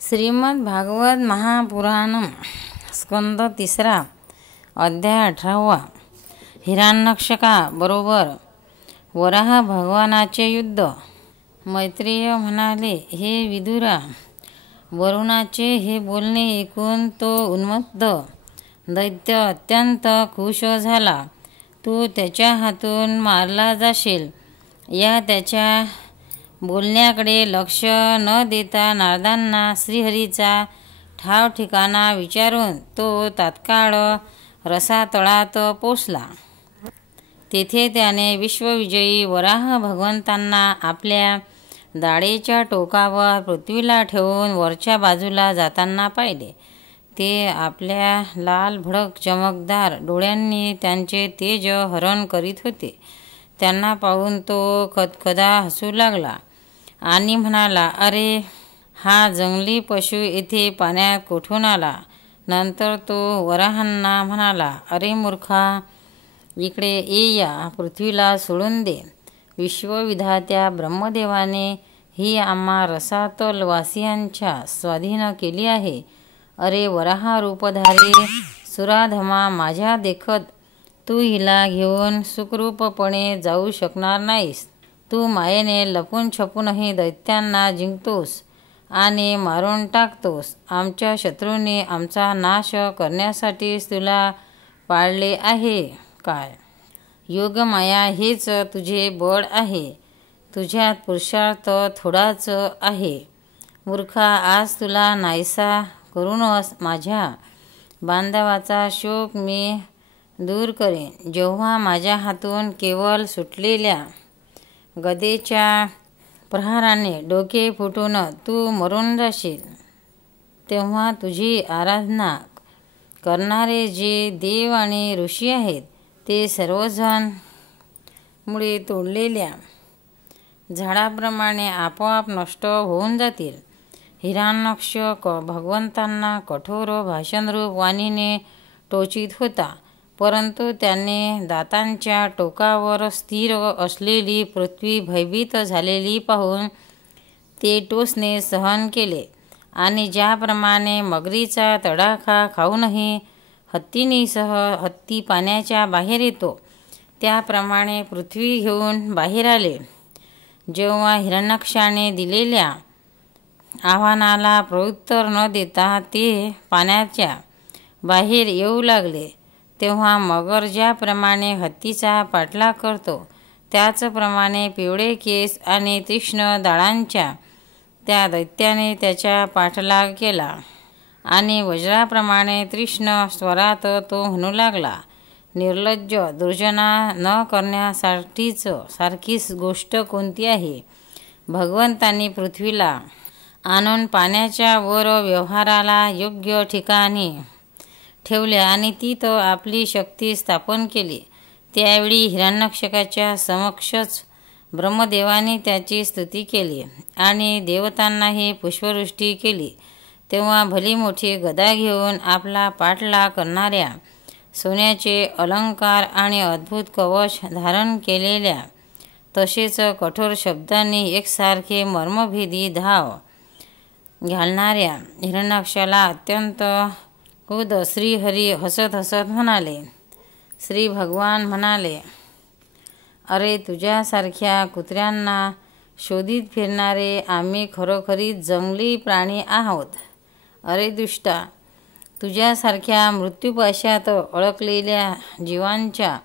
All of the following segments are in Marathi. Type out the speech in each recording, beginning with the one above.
श्रीमद भागवत महापुराण स्कंद 3 अध्याय 18 हिरण्यकशका बरोबर वराह भगवानाचे युद्ध। मैत्रेय म्हणाले, हे विदुरा, वरुणाचे हे बोलणे ऐकून तो उन्मत्त दैत्य अत्यंत खुश झाला। तू त्याच्या हातून मारला जाशील या त्याच्या बोलण्याकडे लक्ष न देता नारदांना श्रीहरीचा ठाव ठिकाणा विचारून तो तात्काळ रसातळात पोचला। तेथे त्याने विश्वविजयी वराह भगवंतांना आपल्या दाढेच्या टोकावर पृथ्वीला ठेवून वरच्या बाजूला जाताना पाहिले। ते आपल्या लाल भडक चमकदार डोळ्यांनी त्यांचे तेज हरण करीत होते। त्यांना पाहून तो खदखदा हसू लागला आणि म्हणाला, अरे, हा जंगली पशु येथे पाण्यात कोठून आला? नंतर तो वराहांना म्हणाला, अरे मूर्खा, इकडे ये, या पृथ्वीला सोडून दे। विश्वविधात्या ब्रह्मदेवाने ही आम्हा रसातल वासियांच्या स्वाधीन केली आहे। अरे वराह रूपधारी सुराधमा, माझ्या देखत तू हिला घेऊन सुखरूपपणे जाऊ शकणार नाहीस। तू मायेने लपून छपूनही दैत्यांना जिंकतोस आणि मारून टाकतोस। आमच्या शत्रूने आमचा नाश करण्यासाठीच तुला पाळले आहे काय? योगमाया हेच तुझे बळ आहे। तुझ्यात पुरुषार्थ थोडाच आहे। मूर्खा, आज तुला नाहीसा करूनच माझ्या बांधवाचा शोक मी दूर करेन। जेव्हा माझ्या हातून केवळ सुटलेल्या गदेच्या प्रहाराने डोके फुटून तू मरून जाशील, तेव्हा तुझी आराधना करणारे जे देव आणि ऋषी आहेत ते सर्वजण मुळे तोडलेल्या झाडाप्रमाणे आपोआप नष्ट होऊन जातील। हिरण्यक्ष भगवंतांना कठोर भाषणरूप वाणीने टोचित होता, परंतु त्याने दातांच्या टोकावर स्थिर असलेली पृथ्वी भयभीत झालेली पाहून ते टोचणे सहन केले आणि ज्याप्रमाणे मगरीचा तडाखा खाऊनही हत्ती पाण्याच्या बाहेर येतो, त्याप्रमाणे पृथ्वी घेऊन बाहेर आले। जेव्हा हिरण्यकशाने दिलेल्या आव्हानाला प्रत्युत्तर न देता ते पाण्याच्या बाहेर येऊ लागले, तेव्हा मगर ज्याप्रमाणे हत्तीचा पाठलाग करतो त्याचप्रमाणे पिवळे केस आणि तीक्ष्ण दाढांच्या त्या दैत्याने त्याचा पाठलाग केला आणि वज्राप्रमाणे तीक्ष्ण स्वरात तो म्हणू लागला, निर्लज्ज दुर्जना, न करण्यासारखीच गोष्ट कोणती आहे? भगवंतांनी पृथ्वीला आणून पाण्याच्या वर व्यवहाराला योग्य ठिकाणी ठेवले आणि तिथ आपली शक्ती स्थापन केली। त्यावेळी हिरण्यकशाच्या समक्षच ब्रह्मदेवाने त्याची स्तुती केली आणि देवतांनाही पुष्पवृष्टी केली। तेव्हा भली मोठी गदा घेऊन आपला पाठलाग करणाऱ्या, सोन्याचे अलंकार आणि अद्भुत कवच धारण केलेल्या, तसेच कठोर शब्दांनी एकसारखे मर्मभेदी धाव घालणाऱ्या हिरण्यकशाला अत्यंत क्रुद्ध श्रीहरी हसत हसत म्हणाले। श्री भगवान म्हणाले, अरे तुझ्यासारख्या कुत्र्यांना शोधित फिरणारे आम्ही खरोखरीच जंगली प्राणी आहोत। अरे दुष्टा, तुझ्यासारख्या मृत्यूपाशात अडकलेल्या जीवांच्या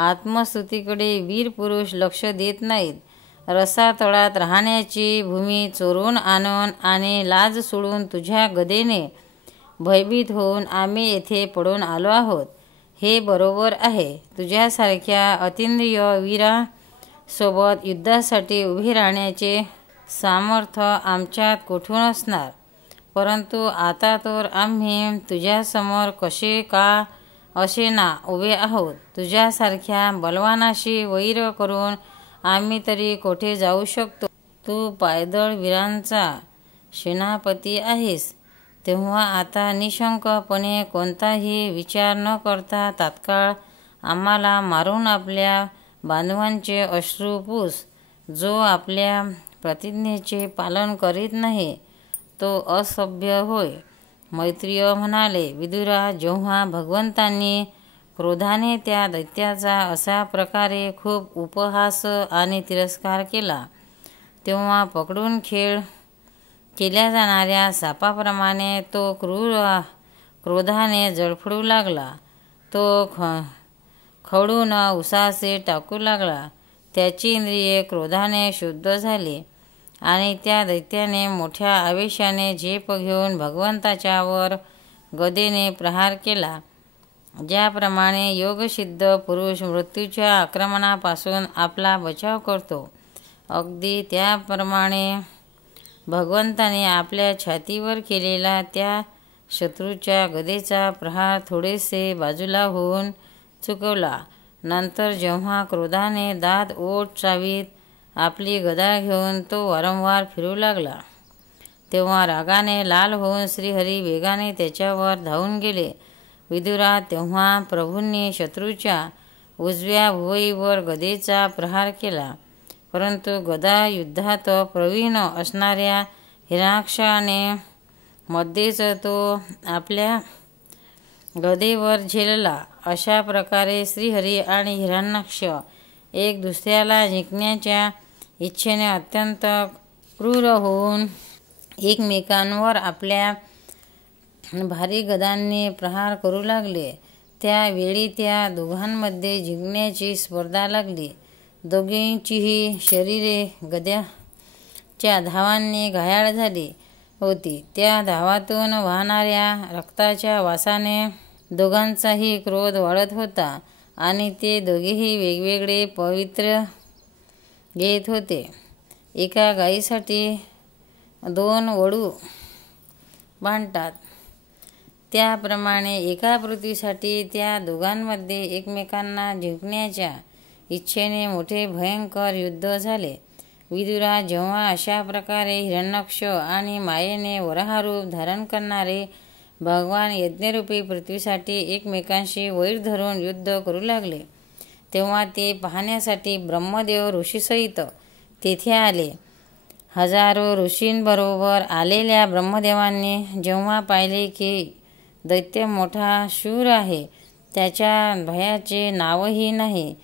आत्मस्तुतीकडे वीर पुरुष लक्ष देत नाहीत। रसातळात राहण्याची भूमी चोरून आणून आणि लाज सोडून तुझ्या गदेने भयभीत होऊन आम्ही येथे पडून आलो आहोत, हे बरोबर आहे। तुझ्यासारख्या अतींद्रिय वीरासोबत युद्धासाठी उभे राहण्याचे सामर्थ्य आमच्यात कोठून असणार? परंतु आता तर आम्ही तुझ्यासमोर कसे का असेना उभे आहोत। तुझ्यासारख्या बलवानाशी वैर करून आम्ही तरी कोठे जाऊ शकतो? तू पायदळ वीरांचा सेनापती आहेस, तेव्हा आता निशंकपणे कोणताही विचार न करता तात्काळ आम्हाला मारून आपल्या बांधवांचे अश्रू पुस। जो आपल्या प्रतिज्ञेचे पालन करीत नाही तो असभ्य होय. मैत्रेय म्हणाले, विदुरा, जेव्हा भगवंतांनी क्रोधाने त्या दैत्याचा अशा प्रकारे खूप उपहास आणि तिरस्कार केला, तेव्हा पकडून खेळ केल्या जाणाऱ्या सापाप्रमाणे तो क्रोधाने जळफळू लागला. तो खवळून उसासे टाकू लागला. त्याची इंद्रिये क्रोधाने शुद्ध झाली आणि त्या दैत्याने मोठ्या आवेशाने झेप घेऊन भगवंताच्या वर गदेने प्रहार केला. ज्याप्रमाणे योगसिद्ध पुरुष मृत्यूच्या आक्रमणापासून आपला बचाव करतो, अगदी त्याप्रमाणे भगवंताने आपल्या छातीवर केलेला त्या शत्रूच्या गदेचा प्रहार थोडेसे बाजूला होऊन चुकवला. नंतर जेव्हा क्रोधाने दात ओठ चावीत आपली गदा घेऊन तो वारंवार फिरू लागला, तेव्हा रागाने लाल होऊन श्रीहरी वेगाने त्याच्यावर धावून गेले. विदुरा, तेव्हा प्रभूंनी शत्रूच्या उजव्या भुवईवर गदेचा प्रहार केला, परंतु गदा युद्धात प्रवीण असणाऱ्या हिरण्याक्षाने मध्येच तो आपल्या गदेवर झेलला. अशा प्रकारे श्रीहरी आणि हिरण्याक्ष एक दुसऱ्याला जिंकण्याच्या इच्छेने अत्यंत क्रूर होऊन एकमेकांवर आपल्या भारी गदांनी प्रहार करू लागले. त्यावेळी त्या दोघांमध्ये जिंकण्याची स्पर्धा लागली. दोघींचीही शरीरे गद्याच्या धावांनी घायाळ झाली होती. त्या धावातून वाहणाऱ्या रक्ताच्या वासाने दोघांचाही क्रोध वाढत होता आणि ते दोघेही वेगवेगळे पवित्र घेत होते. एका गायीसाठी 2 वळू बांधतात, त्याप्रमाणे एका पृथ्वीसाठी त्या दोघांमध्ये एकमेकांना जिंकण्याच्या इच्छेने मोठे भयंकर युद्ध झाले. विदुरा, जेव्हा अशा प्रकारे हिरण्याक्ष आणि मायेने वराहरूप धारण करणारे भगवान यज्ञरूपी पृथ्वीसाठी एकमेकांशी वैर धरून युद्ध करू लागले, तेव्हा ते पाहण्यासाठी ब्रह्मदेव ऋषीसहित तेथे आले. हजारो ऋषींबरोबर आलेल्या ब्रह्मदेवांनी जेव्हा पाहिले की दैत्य मोठा शूर आहे, त्याच्या भयाचे नावही नाही,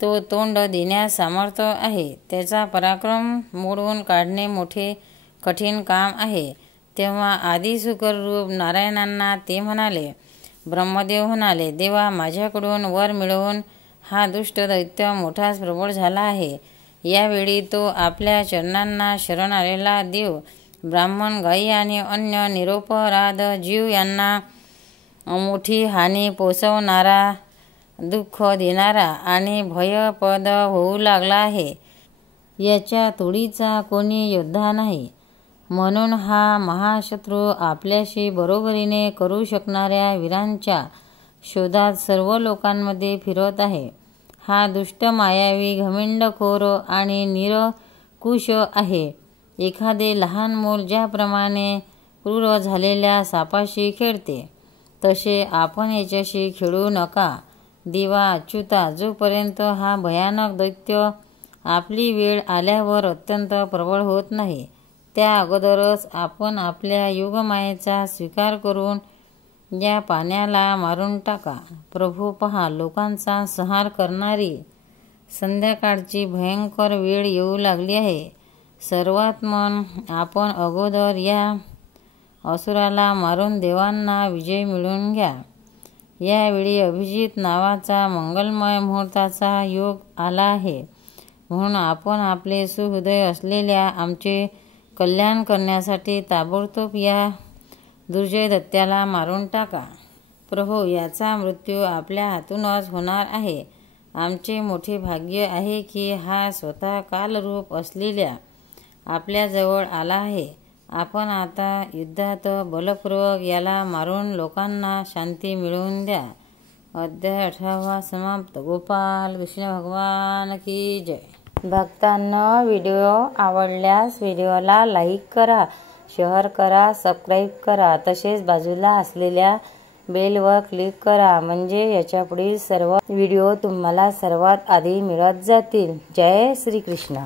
तो तोंड देण्यास समर्थ आहे, त्याचा पराक्रम मोडून काढणे मोठे कठीण काम आहे, तेव्हा आदिशुकर रूप नारायणांना ते म्हणाले. ब्रह्मदेव म्हणाले, देवा, माझ्याकडून वर मिळवून हा दुष्ट दैत्य मोठाच प्रबळ झाला आहे. यावेळी तो आपल्या चरणांना शरण आलेला देव, ब्राह्मण, गायी आणि अन्य निरपराध जीव यांना मोठी हानी पोचवणारा, दुःख देणारा आणि भयपद होऊ लागला आहे. याच्या तोडीचा कोणी योद्धा नाही, म्हणून हा महाशत्रू आपल्याशी बरोबरीने करू शकणाऱ्या वीरांच्या शोधात सर्व लोकांमध्ये फिरत आहे. हा दुष्ट, मायावी, घमिंडखोर आणि निरकुश आहे. एखादे लहान मूल ज्याप्रमाणे क्रूर झालेल्या सापाशी खेळते, तसे आपण याच्याशी खेळू नका. देवा, अच्युता, जोपर्यंत हा भयानक दैत्य आपली वेळ आल्यावर अत्यंत प्रबळ होत नाही, त्या अगोदरच आपण आपल्या योगमायेचा स्वीकार करून या पाण्याला मारून टाका. प्रभू, पहा, लोकांचा संहार करणारी संध्याकाळची भयंकर वेळ येऊ लागली आहे. सर्वात्मन, आपण अगोदर या असुराला मारून देवांना विजय मिळवून घ्या. यावेळी अभिजित नावाचा मंगलमय मुहूर्ताचा योग आला आहे, म्हणून आपण आपले सुहृदय असलेल्या आमचे कल्याण करण्यासाठी ताबडतोब या दुर्जय दैत्याला मारून टाका. प्रभो, याचा मृत्यू आपल्या हातूनच होणार आहे. आमचे मोठे भाग्य आहे की हा स्वतः कालरूप असलेल्या आपल्याजवळ आला आहे. आपण आता युद्धात बलपूर्वक याला मारून लोकांना शांती मिळवून द्या. अध्याय 18 समाप्त. गोपाल कृष्ण भगवान की जय. भक्तांनो, व्हिडिओ आवडल्यास व्हिडिओला लाईक करा, शेअर करा, सबस्क्राईब करा. तसेच बाजूला असलेल्या बेलवर क्लिक करा, म्हणजे याच्या पुढील सर्व व्हिडिओ तुम्हाला सर्वात आधी मिळत जातील. जय श्री कृष्ण.